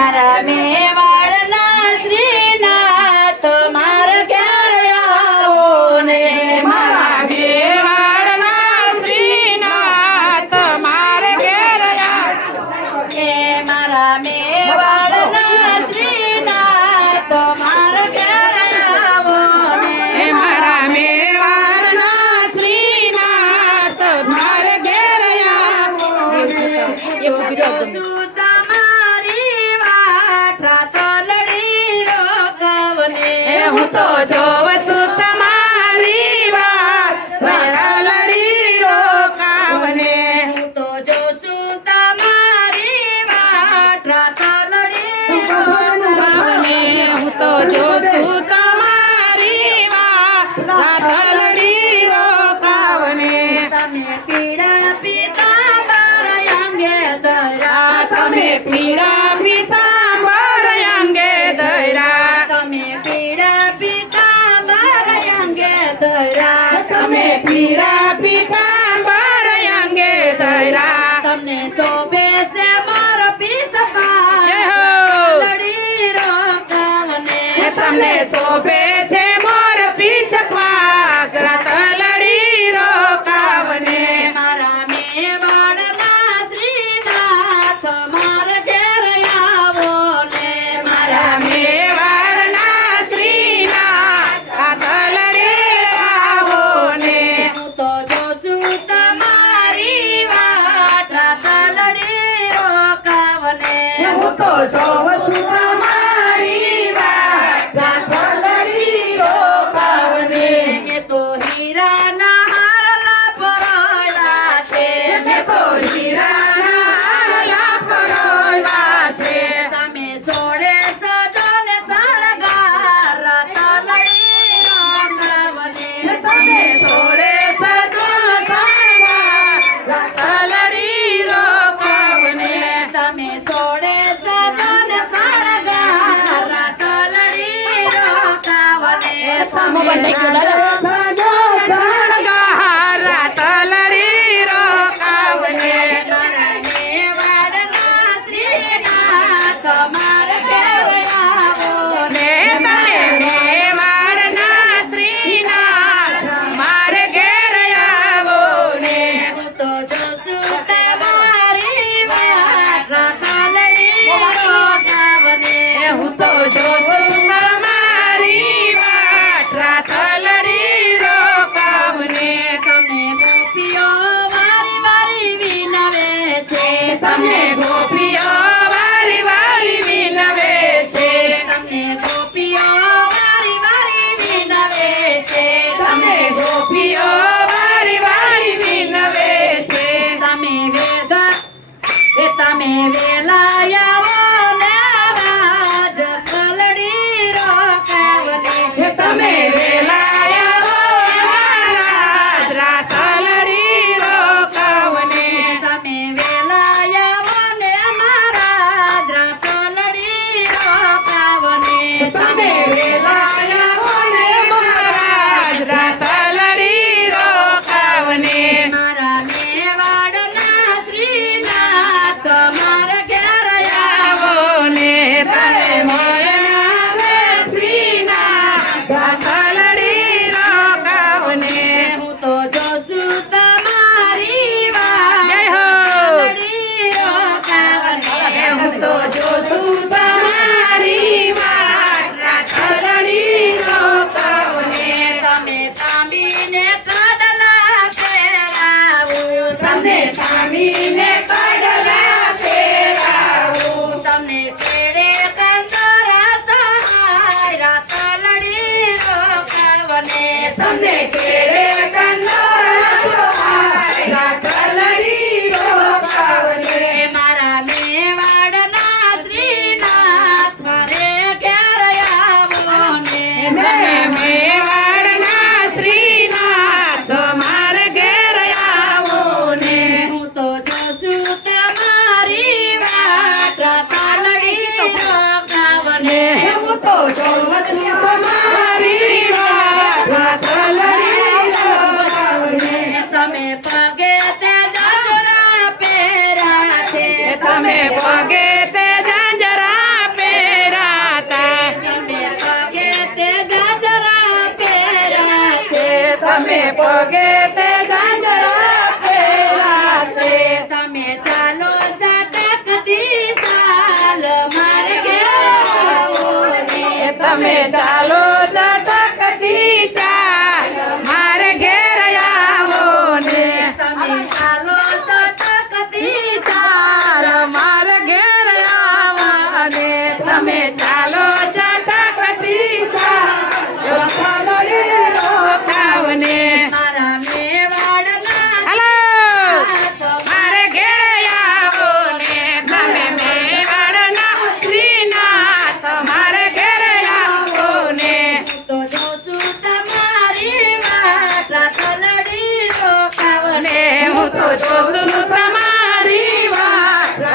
நரமே તો જોવ સુત મારી વાત વડલડી રોકાવને. તો જો સુત મારી વાત રતલડી તો જો ધરા તમે પીરા Gracias. Amen.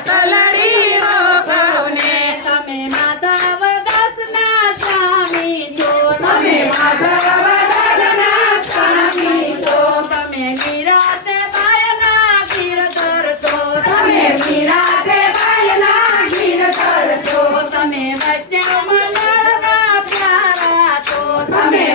તલડી તમે માધવ દાસના તમે માધવ તમે નિરાતે પાયના ગીર કરશો તમે નિરાતે પાયના ગીર તમે વૈષ્ણવ મંડળના તમે